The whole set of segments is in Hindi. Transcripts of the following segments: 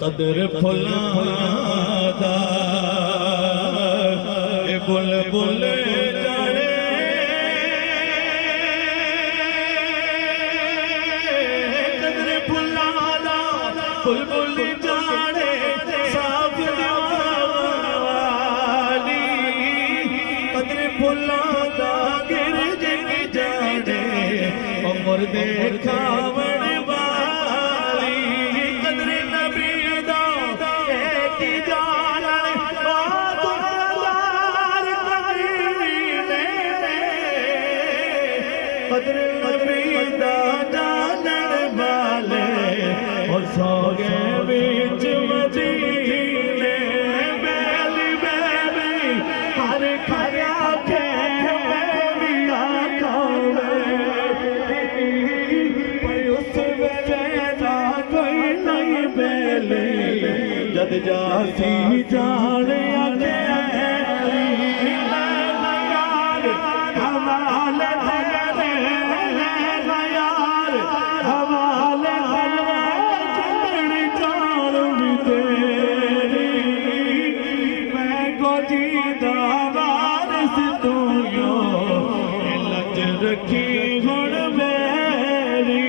कदर फुलादा बुलबुल जाने कदर फुलादा बुलबुल जाने साफ वाली कदर फुलादा गिर जाने उम्र देखा जद जासी जाने हवाले हवाले चंदनी जान तेरी मैं को जीदा वारिस तू यो लज रखी हुण मेरी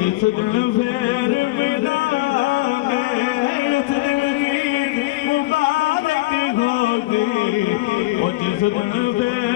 जिस दिन फेर मिलांगे उस दिन मुबारक होगी जिस दिन फेर